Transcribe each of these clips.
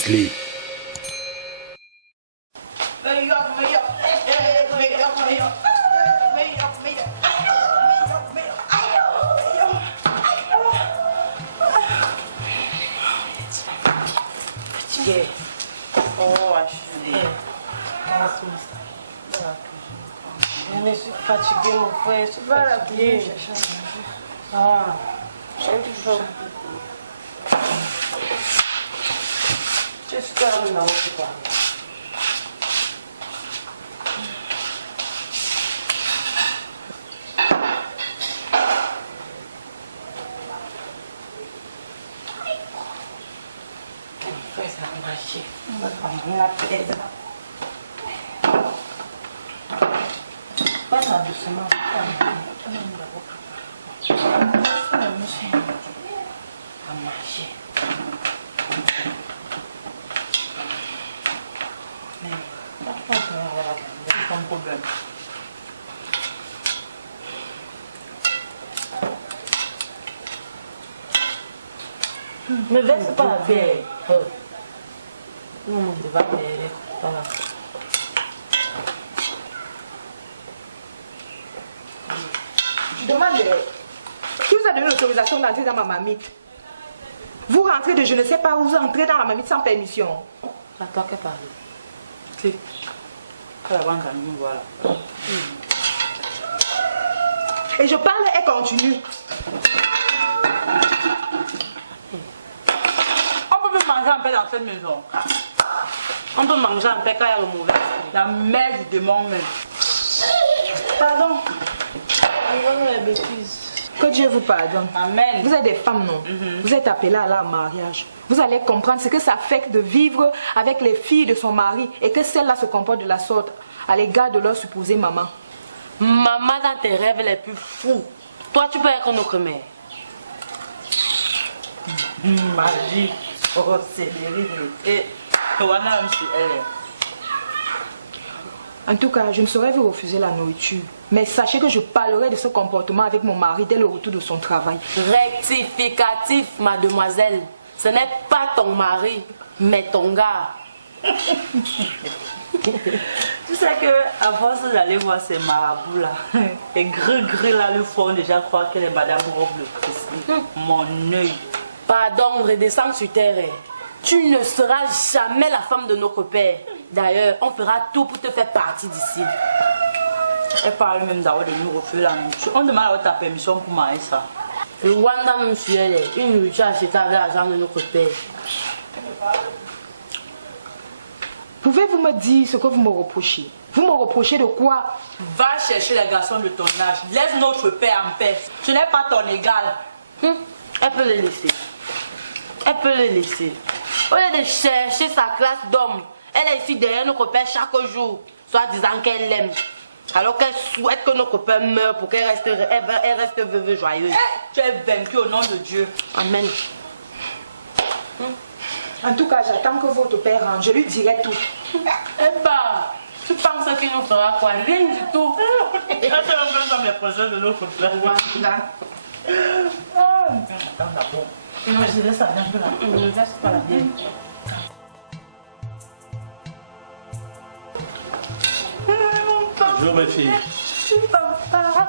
Grizzly. Je suis fatiguée, mon frère. Je suis fatiguée. Ah, j'espère que non, c'est pas. Mais verse pas la bière. Non, on ne va pas. Voilà. Je demande, qui vous a donné l'autorisation d'entrer dans ma marmite? Vous rentrez de je ne sais pas où, vous entrez dans la marmite sans permission. C'est toi qui parles. Si. À la banque, voilà. Et je parle et continue. On peut plus manger en paix dans cette maison. On peut manger en paix quand il y a le mauvais. La mère du démon même. Pardon. On les bêtises. Que Dieu vous pardonne. Amen. Vous êtes des femmes, non? Vous êtes appelées à la mariage. Vous allez comprendre ce que ça fait de vivre avec les filles de son mari et que celles-là se comportent de la sorte à l'égard de leur supposée maman. Maman, dans tes rêves les plus fous, toi, tu peux être notre mère. Magie. Oh, c'est terrible. Et Johanna, monsieur, elle est. En tout cas, je ne saurais vous refuser la nourriture. Mais sachez que je parlerai de ce comportement avec mon mari dès le retour de son travail. Rectificatif, mademoiselle. Ce n'est pas ton mari, mais ton gars. Tu sais que à force d'aller voir ces marabouts là, et gris là le font déjà croire qu'elle est Madame Robe le Christ. Mon œil. Pardon, redescends sur terre. Tu ne seras jamais la femme de notre père. D'ailleurs, on fera tout pour te faire partie d'ici. Elle parle même d'avoir de nous refaire la nourriture. On demande alors ta permission pour manger ça. Le Wanda même sur elle, une nourriture achetée avec l'argent de notre père. Pouvez-vous me dire ce que vous me reprochez? Vous me reprochez de quoi? Va chercher les garçons de ton âge. Laisse notre père en paix. Ce n'est pas ton égal. Elle peut le laisser. Elle peut le laisser. Au lieu de chercher sa classe d'homme, elle est ici derrière notre père chaque jour, soit disant qu'elle l'aime. Alors qu'elle souhaite que notre père meure pour qu'elle reste, elle reste veuve joyeuse. Tu es vaincu au nom de Dieu. Amen. En tout cas, j'attends que votre père rentre. Je lui dirai tout. Eh bah, tu penses qu'il nous fera quoi? Rien du tout. Elle fait un peu comme les projets de notre père. Attends d'abord. Non, je laisse ça un peu là. Ne laisse pas la bière. Bonjour mes filles. Papa.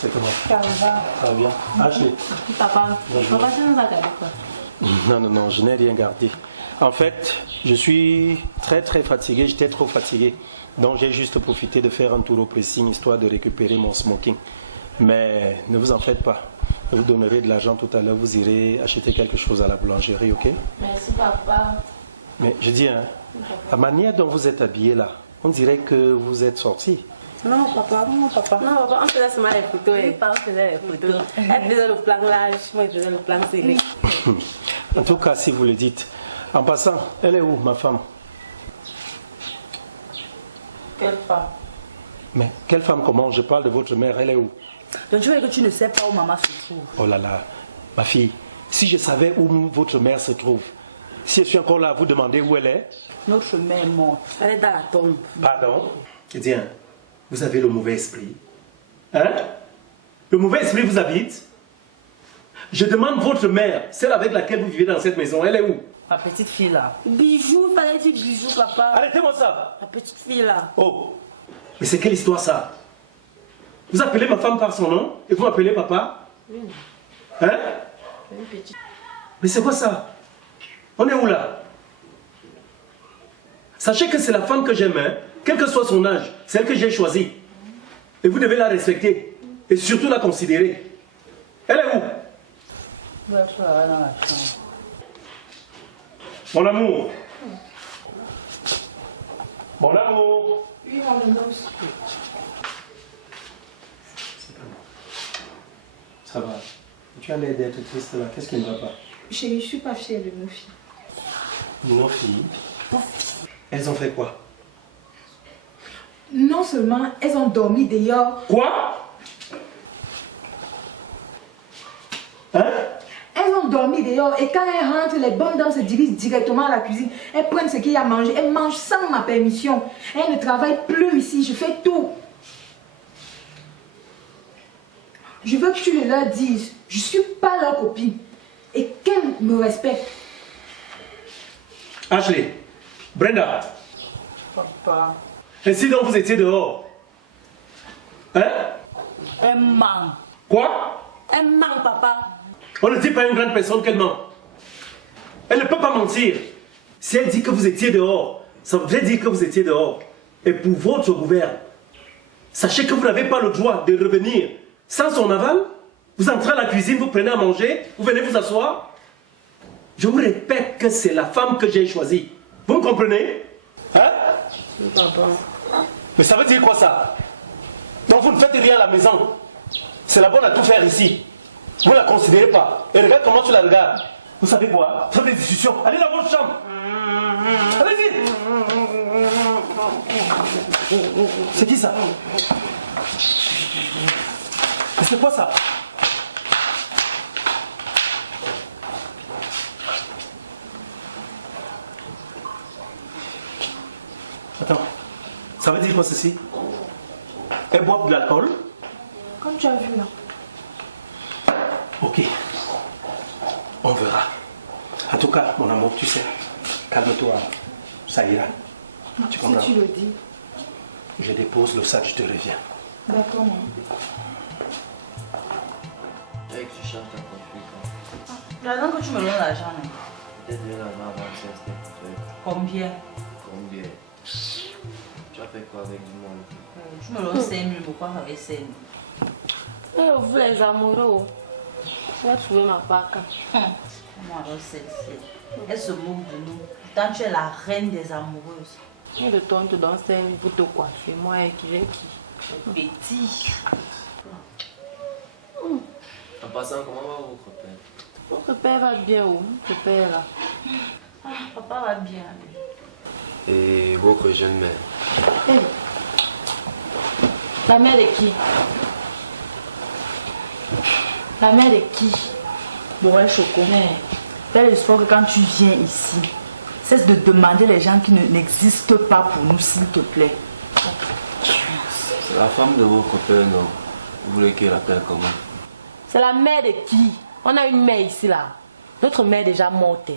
C'est comment? Ça va. Ça va bien? Ashley. Papa, Bonjour. papa, tu nous as gardé quoi? Non, je n'ai rien gardé. En fait, je suis très fatigué, j'étais trop fatigué. Donc j'ai juste profité de faire un tour au pressing histoire de récupérer mon smoking. Mais ne vous en faites pas. Je vous donnerai de l'argent tout à l'heure, vous irez acheter quelque chose à la boulangerie, ok? Merci papa. Mais je dis, hein, la manière dont vous êtes habillé là, on dirait que vous êtes sorti. Non papa, non papa. Non papa, on faisait seulement les photos. Oui, on faisait les photos. Elle faisait le plan large, moi je faisais le plan serré. En tout cas, si vous le dites. En passant, elle est où, ma femme? Quelle femme? Mais quelle femme comment? Je parle de votre mère, elle est où? Donc tu veux que tu ne sais pas où maman se trouve? Oh là là, ma fille, si je savais où votre mère se trouve, si je suis encore là à vous demander où elle est. Notre mère est morte. Elle est dans la tombe. Pardon? Tiens, vous avez le mauvais esprit. Hein? Le mauvais esprit vous habite? Je demande votre mère, celle avec laquelle vous vivez dans cette maison, elle est où? Ma petite fille là. Bijou, il fallait dire bijou, papa. Arrêtez-moi ça. La petite fille là. Oh, mais c'est quelle histoire ça? Vous appelez ma femme par son nom et vous m'appelez papa? Hein? Une petite. Mais c'est quoi ça? On est où là? Sachez que c'est la femme que j'aime, hein? Quel que soit son âge, celle que j'ai choisie. Et vous devez la respecter et surtout la considérer. Elle est où? Dans la chambre. Mon amour. Mon amour. Oui, on le aussi. Ça va. Tu as l'air d'être triste là. Qu'est-ce qui ne va pas? Chérie, je suis pas fière de nos filles. Nos filles. Elles ont fait quoi? Non seulement elles ont dormi dehors. Quoi? Hein? Elles ont dormi dehors et quand elles rentrent, les bonnes dames se dirigent directement à la cuisine. Elles prennent ce qu'il y a à manger. Elles mangent sans ma permission. Elles ne travaillent plus ici. Je fais tout. Je veux que tu le leur dises. Je ne suis pas leur copine. Et qu'elles me respectent. Ashley. Brenda. Papa. Et si donc vous étiez dehors? Hein? Elle ment. Quoi? Elle manque, papa. On ne dit pas à une grande personne qu'elle ment. Elle ne peut pas mentir. Si elle dit que vous étiez dehors, ça voudrait dire que vous étiez dehors. Et pour votre gouverne, sachez que vous n'avez pas le droit de revenir sans son aval. Vous entrez à la cuisine, vous prenez à manger, vous venez vous asseoir. Je vous répète que c'est la femme que j'ai choisie. Vous me comprenez? Hein? Oui, papa. Mais ça veut dire quoi ça? Donc vous ne faites rien à la maison. C'est la bonne à tout faire ici. Vous ne la considérez pas. Et regarde comment tu la regardes. Vous savez quoi? Faites des discussions. Allez dans votre chambre. Allez-y. C'est qui ça? Mais c'est quoi ça? Attends. Ça veut dire quoi ceci? Elle boit de l'alcool? Comme tu as vu là. Ok. On verra. En tout cas, mon amour, tu sais, calme-toi. Ça ira. Tu comprends? Si tu le dis. Je dépose le sac, je te reviens. D'accord, maman. Avec tu chantes ta conflit. J'attends que tu me donnes l'argent. Hein. Peut-être que l'argent avant c'est Combien? combien? Tu as fait quoi avec du monde? Tu me donnes 5 000, pourquoi avec 5 000? Vous les amoureux, je vais trouver ma paca. Moi, alors, elle se moque de nous. Pourtant, tu es la reine des amoureuses. Et le temps te donne 5 000 pour te coiffer. Moi, j'ai qui? Petit. En passant, comment va votre père? Votre père va bien où? Votre père là. Ah, papa va bien. Et votre jeune mère? Hey. La mère de qui? La mère de qui? Bon, elle Choco. Fais l'espoir que quand tu viens ici, cesse de demander les gens qui n'existent pas pour nous, s'il te plaît. C'est la femme de votre père, non? Vous voulez qu'elle appelle comment? C'est la mère de qui? On a une mère ici là. Notre mère est déjà morte.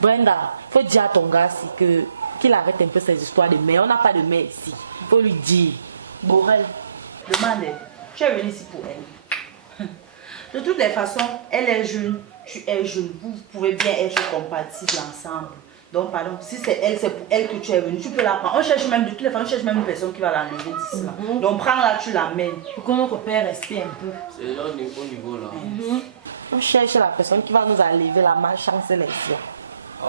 Brenda, faut dire à ton gars qu'il arrête un peu ces histoires de mère. On n'a pas de mère ici. Faut lui dire. Borel, demande, tu es venu ici pour elle. De toutes les façons, elle est jeune, tu es jeune. Vous pouvez bien être compatibles ensemble. Donc, pardon, si c'est pour elle que tu es venu, tu peux la prendre. On cherche même, de toutes les façons, on cherche même une personne qui va l'enlever d'ici là. Donc, prends-la, tu l'amènes. Pour que notre père respire un peu. C'est là au niveau là. On cherche la personne qui va nous enlever la malchance et les siens. Oh,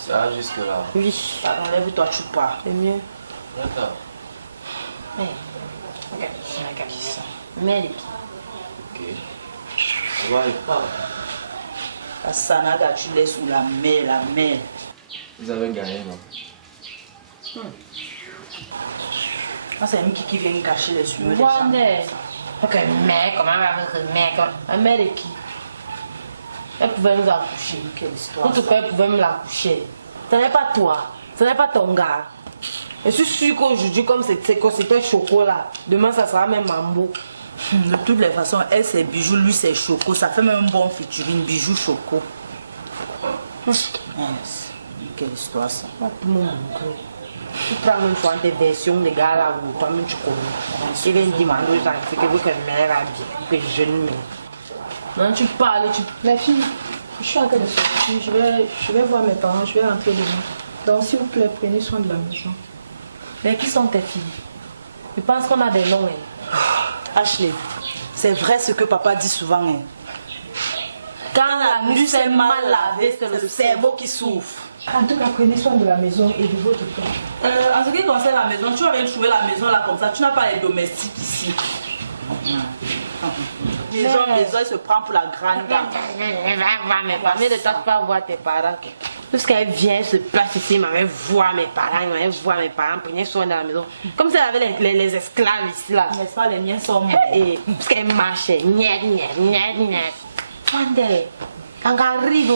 ça va jusque là. Oui, Pardon, lève-toi, tu pars. c'est mieux. D'accord. Regarde ça. Mère de qui? Ok. On va y pas. La Sanaga, tu laisses où la mer. Vous avez gagné, non? Ah, c'est Miki qui vient cacher les yeux des gens. Wanda. Ok, mère, comment la mère de qui? Elle pouvait nous accoucher. Quelle histoire. Notre père pouvait me l'accoucher. Ce n'est pas toi, ce n'est pas ton gars. Je suis sûre qu'aujourd'hui, comme c'était chocolat, demain ça sera même mambo. De toutes les façons, elle c'est Bijou, lui c'est Choco. Ça fait même un bon featuring, Bijou Choco. Quelle histoire ça? Mon oncle. Tu prends une fois des versions des gars là où toi-même tu connais. Il vient demander aux gens que vous faites mère à bien, que je ne mets. Non, tu parles, tu. La fille, je suis en train de sortir. Je vais voir mes parents, je vais rentrer demain. Donc, s'il vous plaît, prenez soin de la maison. Mais qui sont tes filles? Je pense qu'on a des noms. Hein. Ashley, c'est vrai ce que papa dit souvent. Hein. Quand la nuit est mal lavée, c'est le cerveau qui souffre. En tout cas, prenez soin de la maison et de votre père. En ce qui concerne la maison, tu vas bien trouver la maison là comme ça. Tu n'as pas les domestiques ici. Maison, il se prend pour la grande dame. Mais de toi, tu vas voir tes parents. Lorsqu'elle vient se place ici, ma mère voit mes parents, prenez soin de la maison. Comme si elle avait les esclaves ici là. N'est-ce pas, les miens sont morts. Et parce qu'elle marchait, niet. Quand elle arrive,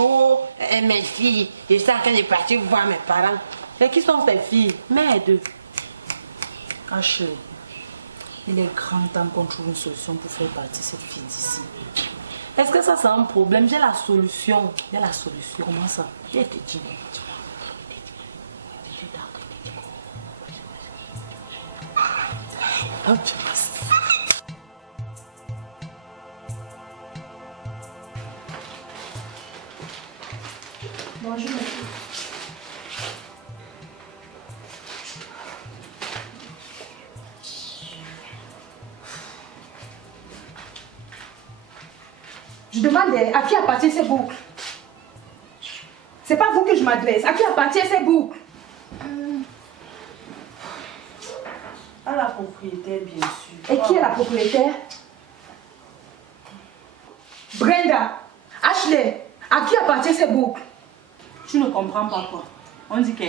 mes filles, je suis en train de partir voir mes parents. Mais qui sont tes filles? Merde. Ashley, il est grand temps qu'on trouve une solution pour faire partir cette fille d'ici. Est-ce que ça c'est un problème? J'ai la solution. Comment ça? Je te dis. Bonjour, monsieur. Je demande à qui appartiennent ces boucles. C'est pas vous que je m'adresse. À qui appartiennent ces boucles? À la propriétaire, bien sûr. Et qui est la propriétaire? Brenda, Ashley, à qui appartiennent ces boucles? Tu ne comprends pas quoi. On dit que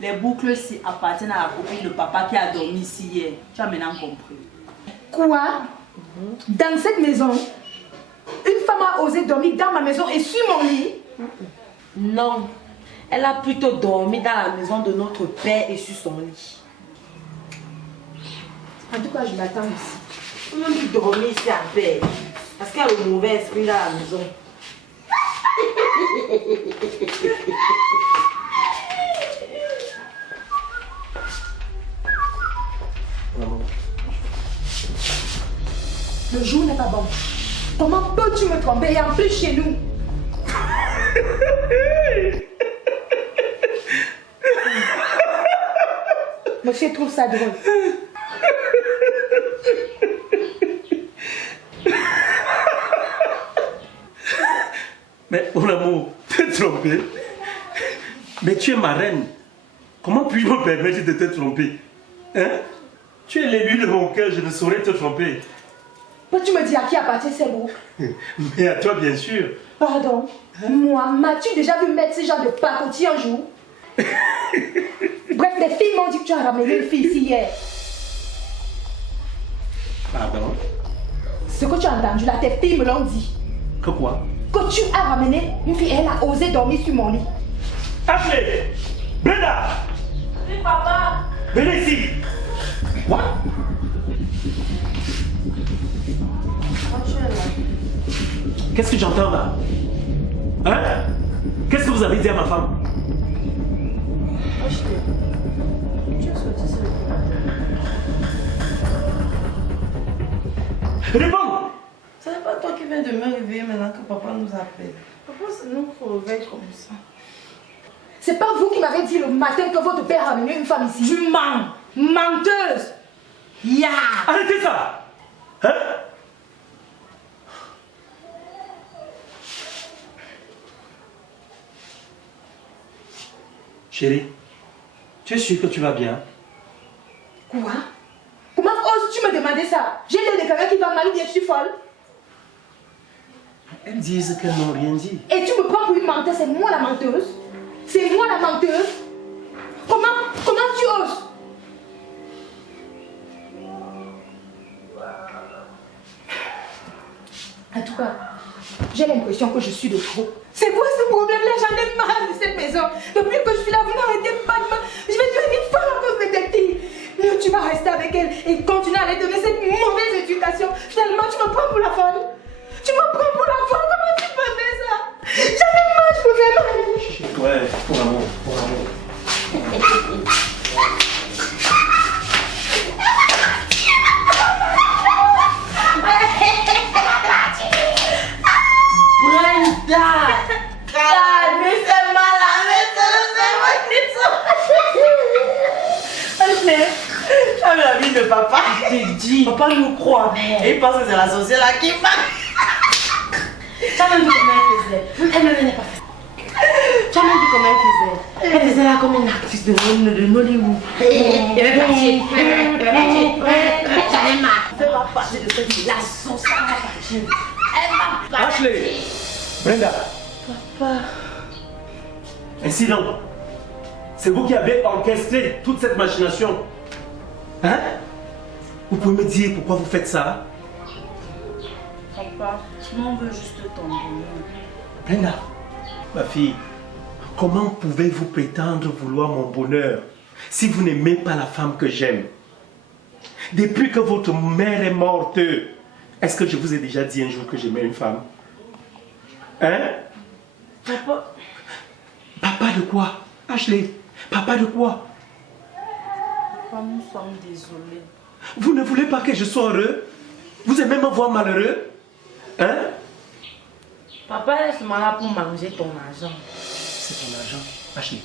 les boucles appartiennent à la copine de papa qui a dormi ici hier. Tu as maintenant compris. Quoi? Dans cette maison, une femme a osé dormir dans ma maison et sur mon lit? Non, elle a plutôt dormi dans la maison de notre père et sur son lit. En tout cas, je l'attends ici. On a mis dormir ici à peine. Parce qu'il y a le mauvais esprit dans la maison. Le jour n'est pas bon. Comment peux-tu me tromper et en plus chez nous? Monsieur trouve ça drôle. Mais mon amour, t'es trompé. Mais tu es ma reine. Comment puis-je me permettre de te tromper? Hein? Tu es l'élu de mon cœur, je ne saurais te tromper. Peux-tu me dire à qui appartient ces boucles? Mais à toi, bien sûr. Pardon. Moi, m'as-tu déjà vu mettre ce genre de pacotille un jour? Bref, les filles m'ont dit que tu as ramené une fille ici hier. Pardon? Ce que tu as entendu là, tes filles me l'ont dit. Que quoi? Que tu as ramené une fille et elle a osé dormir sur mon lit. Ashley! Brenda! Oui, papa. Venez ici! Quoi? Qu'est-ce que j'entends là? Hein? Qu'est-ce que vous avez dit à ma femme? Réponds! Ce n'est pas toi qui viens de me réveiller maintenant que papa nous appelle. Papa, c'est nous qui réveille comme ça. C'est pas vous qui m'avez dit le matin que votre père a ramené une femme ici. Tu mens! Menteuse! Ya! Arrêtez ça! Hein? Chérie, tu es sûre que tu vas bien? Quoi? Comment oses-tu me demander ça? J'ai l'air de quelqu'un qui va mal ou bien je suis folle? Elles disent qu'elles n'ont rien dit. Et tu me prends pour une menteuse, c'est moi la menteuse? C'est moi la menteuse? Comment tu oses? En tout cas, j'ai l'impression que je suis de trop. C'est quoi ce problème-là? J'en ai marre de cette maison. Depuis que je suis là, vous n'arrêtez pas de me... Je vais devenir folle à cause de tes filles. Mais tu vas rester avec elles et continuer à les donner cette mauvaise éducation. Finalement, tu me prends pour la folle. Tu me prends pour la folle. Comment tu peux faire ça? J'en ai marre, je peux faire mal. vu la vie de papa. Je t'ai dit. Papa nous croit. Et il pense que c'est la sorcière là qui marche. Tu as même vu comment elle faisait. Elle ne venait pas faire. Tu as même vu comment elle faisait. Elle faisait là comme une actrice de Nollywood. Elle va partir. J'en ai marre. Elle va partir de cette vie. La sorcière va partir. Elle va partir. Ashley, Brenda. Papa. Ainsi donc, c'est vous qui avez orchestré toute cette machination. Hein? Vous pouvez me dire pourquoi vous faites ça? Papa, moi on veut juste ton bonheur. Brenda, ma fille, comment pouvez-vous prétendre vouloir mon bonheur si vous n'aimez pas la femme que j'aime? Depuis que votre mère est morte, est-ce que je vous ai déjà dit un jour que j'aimais une femme? Hein? Papa. Papa de quoi? Ashley, papa de quoi? Papa, nous sommes désolés. Vous ne voulez pas que je sois heureux? Vous aimez me voir malheureux? Hein? Papa est seulement là pour manger ton argent. C'est ton argent, Ashley.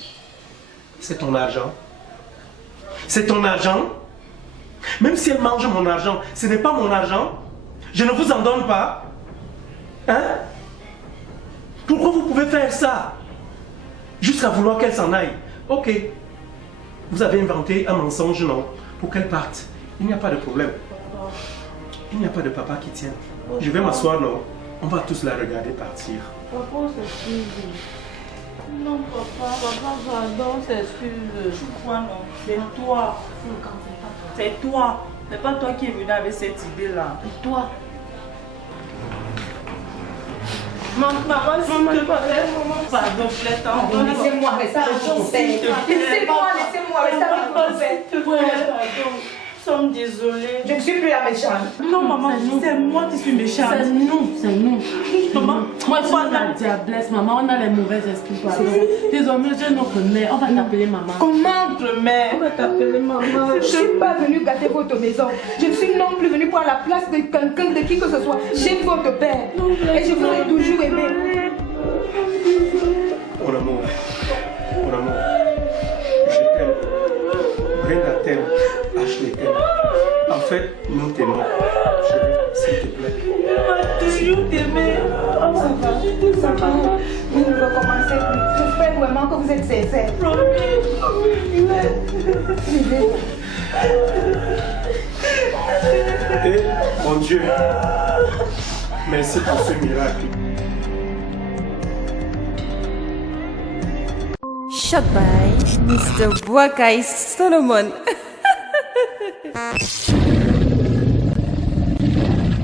C'est ton argent. C'est ton argent. Même si elle mange mon argent, ce n'est pas mon argent. Je ne vous en donne pas. Hein? Pourquoi vous pouvez faire ça? Jusqu'à vouloir qu'elle s'en aille. Ok. Vous avez inventé un mensonge, non? Pour qu'elle parte. Il n'y a pas de problème. Il n'y a pas de papa qui tienne. Je vais m'asseoir, non? On va tous la regarder partir. Papa, s'excuse. Non, papa, pardon, s'excuse. Tu crois non? C'est toi. C'est toi. C'est pas toi qui es venu avec cette idée-là. Et toi? Maman, s'il te plaît, maman. Pardon, pardon. Laissez-moi rester avec mon père. Laissez-moi rester avec mon père. S'il te plaît, pardon. Nous sommes désolés. Je ne suis plus la méchante. Non, maman, c'est moi qui suis méchante. C'est nous, c'est nous. Maman, Moi, je suis la diablesse, maman. On a les mauvais esprits, pardon. Désormais, j'ai notre mère. On va t'appeler maman. Comment notre mère? On va t'appeler maman. Je ne suis pas venue gâter votre maison. Je ne suis non plus venue prendre la place de quelqu'un, de qui que ce soit. J'aime votre père. Et je vous ai toujours aimé. Mon amour. Mon amour. Je t'aime. Brenda t'aime. Ashley t'aime. En fait, nous t'aimons. Chérie, s'il te plaît. On va toujours t'aimer. Ça va. Vous ne recommencez plus. J'espère vraiment que vous êtes sincère. Et, mon Dieu, merci pour ce miracle. Shot by Mr. Boakai Solomon.